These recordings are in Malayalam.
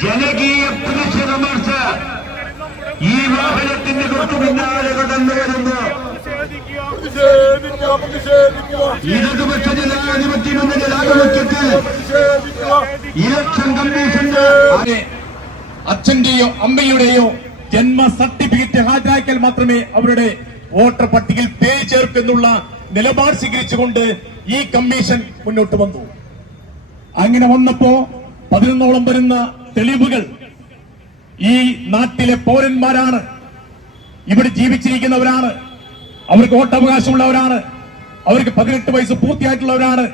ജനകീയ പ്രതിഷേധമാർച്ച് ഈ വാഹനത്തിന്റെ തൊട്ടു പിന്നാലെ കടന്നു വരുന്നു. ഇടതുപക്ഷ ജനാധിപത്യം എന്ന ജനാധിപത്യത്തിൽ ഇലക്ഷൻ കമ്മീഷന്റെ അച്ഛന്റെയോ അമ്മയുടെയോ ജന്മ സർട്ടിഫിക്കറ്റ് ഹാജരാക്കിയാൽ മാത്രമേ അവരുടെ വോട്ടർ പട്ടികയിൽ പേര് ചേർക്കുന്നുള്ള നിലപാട് സ്വീകരിച്ചുകൊണ്ട് ഈ കമ്മീഷൻ മുന്നോട്ട് വന്നു. അങ്ങനെ വന്നപ്പോ പതിനൊന്നോളം വരുന്ന തെളിവുകൾ ഈ നാട്ടിലെ പൗരന്മാരാണ്. ഇവിടെ ജീവിച്ചിരിക്കുന്നവരാണ്. അവർക്ക് വോട്ടവകാശമുള്ളവരാണ്. അവർക്ക് പതിനെട്ട് വയസ്സ് പൂർത്തിയായിട്ടുള്ളവരാണ്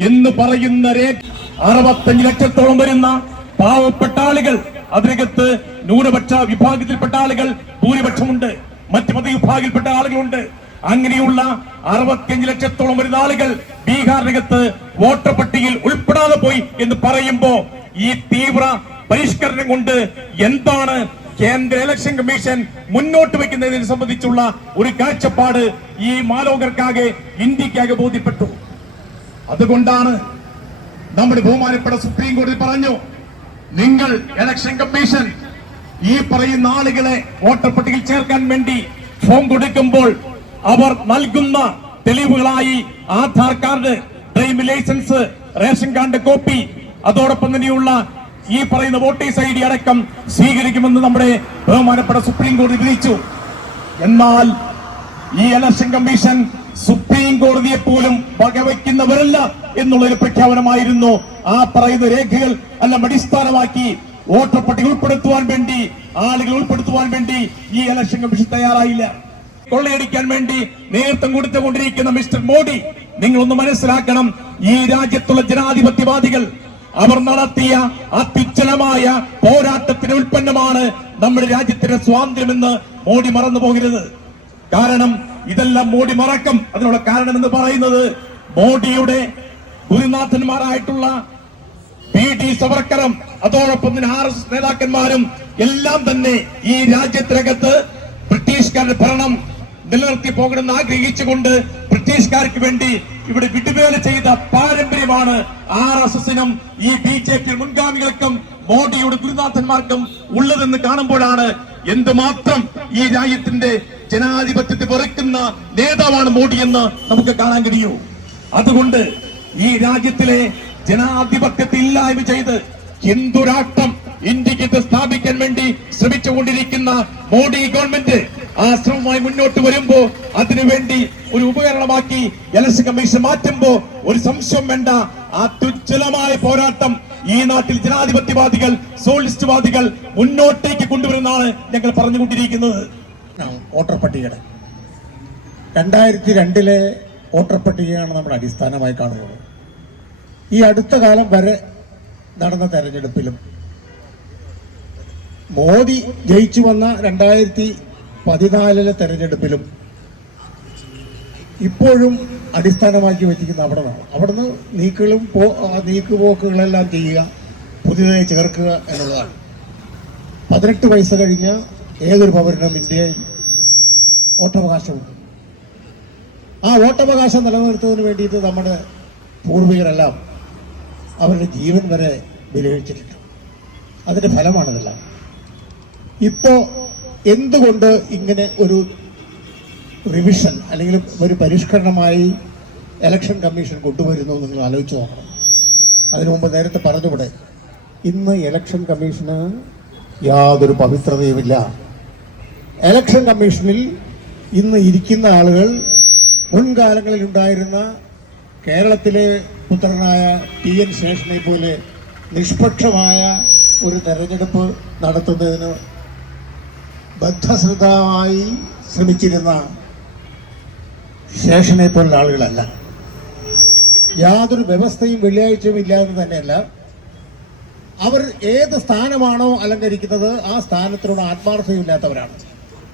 എന്ന് പറയുന്ന രേഖ അറുപത്തഞ്ച് ലക്ഷത്തോളം വരുന്ന പാവപ്പെട്ട ആളുകൾ. അതിനകത്ത് ന്യൂനപക്ഷ വിഭാഗത്തിൽപ്പെട്ട ആളുകൾ ഭൂരിപക്ഷമുണ്ട്. മറ്റ് മതവിഭാഗത്തിൽപ്പെട്ട ആളുകളുണ്ട്. അങ്ങനെയുള്ള അറുപത്തിയഞ്ച് ലക്ഷത്തോളം വരുന്ന ആളുകൾ ബീഹാറിനകത്ത് വോട്ടർ പട്ടികയിൽ ഉൾപ്പെടാതെ പോയി എന്ന് പറയുമ്പോ ഈ തീവ്ര പരിഷ്കരണം കൊണ്ട് എന്താണ് കേന്ദ്ര ഇലക്ഷൻ കമ്മീഷൻ മുന്നോട്ട് വെക്കുന്നതിനെ സംബന്ധിച്ചുള്ള ഒരു കാഴ്ചപ്പാട് ഈ മാലോകർക്കാകെ ഇന്ത്യക്കാകെ ബോധ്യപ്പെട്ടു. അതുകൊണ്ടാണ് നമ്മുടെ ബഹുമാനപ്പെട്ട സുപ്രീം കോടതി പറഞ്ഞു നിങ്ങൾ ഇലക്ഷൻ കമ്മീഷൻ ഈ പറയുന്ന ആളുകളെ വോട്ടർ പട്ടികയിൽ ചേർക്കാൻ വേണ്ടി ഫോം കൊടുക്കുമ്പോൾ അവർ നൽകുന്ന തെളിവുകളായി Aadhaar card driving licence ration card copy അതോടൊപ്പം തന്നെയുള്ള ഈ പറയുന്ന വോട്ടേഴ്സ് ഐ ഡി അടക്കം സ്വീകരിക്കുമെന്ന് നമ്മുടെ ബഹുമാനപ്പെട്ട സുപ്രീം കോടതി വിധിച്ചു. എന്നാൽ ഈ ഇലക്ഷൻ കമ്മീഷൻ സുപ്രീം കോടതിയെ പോലും വകവയ്ക്കുന്നവരല്ല എന്നുള്ളൊരു പ്രഖ്യാപനമായിരുന്നു. ആ പറയുന്ന രേഖകൾ അല്ല അടിസ്ഥാനമാക്കി വോട്ടർ പട്ടിക ഉൾപ്പെടുത്തുവാൻ വേണ്ടി ആളുകൾ ഉൾപ്പെടുത്തുവാൻ വേണ്ടി ഈ ഇലക്ഷൻ കമ്മീഷൻ തയ്യാറായില്ല. കൊള്ളയടിക്കാൻ വേണ്ടി നേതൃത്വം കൊടുത്തുകൊണ്ടിരിക്കുന്ന മിസ്റ്റർ മോഡി നിങ്ങളൊന്ന് മനസ്സിലാക്കണം ഈ രാജ്യത്തുള്ള ജനാധിപത്യവാദികൾ അവർ നടത്തിയ അത്യുജ്ജലമായ പോരാട്ടത്തിന്റെ ഉൽപ്പന്നമാണ് നമ്മുടെ രാജ്യത്തിന്റെ സ്വാതന്ത്ര്യമെന്ന് മോഡി മറന്നു പോകരുത് കാരണം ഇതെല്ലാം മോഡി മറക്കും. അതിനുള്ള കാരണം എന്ന് പറയുന്നത് മോഡിയുടെ ഗുരുനാഥന്മാരായിട്ടുള്ള പി ടി സവർക്കറും അതോടൊപ്പം തന്നെ ആർ എസ് എസ് നേതാക്കന്മാരും എല്ലാം തന്നെ ഈ രാജ്യത്തിനകത്ത് ബ്രിട്ടീഷുകാരുടെ ഭരണം നിലനിർത്തി പോകണമെന്ന് ആഗ്രഹിച്ചുകൊണ്ട് ബ്രിട്ടീഷുകാർക്ക് വേണ്ടി ഇവിടെ വിടുവേല ചെയ്ത പാരമ്പര്യമാണ് ആർ എസ് എസിനും ഈ ബി ജെ പി മുൻഗാമികൾക്കും മോഡിയുടെ ഗുരുനാഥന്മാർക്കും ഉള്ളതെന്ന് കാണുമ്പോഴാണ് എന്തുമാത്രം ഈ രാജ്യത്തിന്റെ ജനാധിപത്യത്തെ വെറുക്കുന്ന നേതാവാണ് മോഡി എന്ന് നമുക്ക് കാണാൻ കഴിയൂ. അതുകൊണ്ട് ഈ രാജ്യത്തിലെ ജനാധിപത്യത്തെ ഇല്ലായ്മ ചെയ്ത് ഹിന്ദുരാഷ്ട്രം ഇന്ത്യയ്ക്ക് സ്ഥാപിക്കാൻ വേണ്ടി ശ്രമിച്ചുകൊണ്ടിരിക്കുന്ന മോഡി ഗവൺമെന്റ് ആ ശ്രമമായി മുന്നോട്ട് വരുമ്പോ അതിനുവേണ്ടി ഒരു ഉപകരണമാക്കി ഇലക്ഷൻ കമ്മീഷൻ മാറ്റുമ്പോ ഒരു സംശയം വേണ്ട. ആ തുച്ഛലമായ പോരാട്ടം ഈ നാട്ടിൽ ജനാധിപത്യവാദികൾ സോളിസ്റ്റ്വാദികൾ മുന്നോട്ടേക്ക് കൊണ്ടുവരുന്നതാണ് ഞങ്ങൾ പറഞ്ഞുകൊണ്ടിരിക്കുന്നത്. വോട്ടർ പട്ടികയുടെ രണ്ടായിരത്തി രണ്ടിലെ വോട്ടർ പട്ടികയാണ് നമ്മൾ അടിസ്ഥാനമായി കാണുന്നത്. ഈ അടുത്ത കാലം വരെ നടന്ന തെരഞ്ഞെടുപ്പിലും മോദി ജയിച്ചു വന്ന രണ്ടായിരത്തി പതിനാലിലെ തെരഞ്ഞെടുപ്പിലും ഇപ്പോഴും അടിസ്ഥാനമാക്കി വെച്ചിരിക്കുന്ന അവിടെ നിന്നാണ് അവിടുന്ന് നീക്കുകളും പോ- ആ നീക്കുപോക്കുകളെല്ലാം ചെയ്യുക പുതിയതായി ചേർക്കുക എന്നുള്ളതാണ്. പതിനെട്ട് വയസ്സ് കഴിഞ്ഞ ഏതൊരു പൗരനും ഇന്ത്യയിൽ വോട്ടവകാശമുണ്ട്. ആ വോട്ടവകാശം നിലനിർത്തുന്നതിന് വേണ്ടിയിട്ട് നമ്മുടെ പൂർവികരെല്ലാം അവരുടെ ജീവൻ വരെ വിനിയോഗിച്ചിട്ടുണ്ട്. അതിന്റെ ഫലമാണിതെല്ലാം. ഇപ്പോ എന്തുകൊണ്ട് ഇങ്ങനെ ഒരു റിവിഷൻ അല്ലെങ്കിൽ ഒരു പരിഷ്കരണമായി ഇലക്ഷൻ കമ്മീഷൻ കൊണ്ടുവരുന്നു നിങ്ങൾ ആലോചിച്ച് നോക്കണം. അതിനു മുമ്പ് നേരത്തെ പറഞ്ഞുകൂടെ? ഇന്ന് ഇലക്ഷൻ കമ്മീഷന് യാതൊരു പവിത്രതയുമില്ല. ഇലക്ഷൻ കമ്മീഷനിൽ ഇന്ന് ഇരിക്കുന്ന ആളുകൾ മുൻകാലങ്ങളിൽ ഉണ്ടായിരുന്ന കേരളത്തിലെ പുത്രനായ ടി എൻ ശേഷനെ പോലെ നിഷ്പക്ഷമായ ഒരു തെരഞ്ഞെടുപ്പ് നടത്തുന്നതിന് ബദ്ധശ്രദ്ധമായി ശ്രമിച്ചിരുന്ന ശേഷനെ പോലുള്ള ആളുകളല്ല. യാതൊരു വ്യവസ്ഥയും വെള്ളിയാഴ്ചയും ഇല്ലാതെ തന്നെയല്ല. അവർ ഏത് സ്ഥാനമാണോ അലങ്കരിക്കുന്നത് ആ സ്ഥാനത്തിനോട് ആത്മാർത്ഥതയില്ലാത്തവരാണ്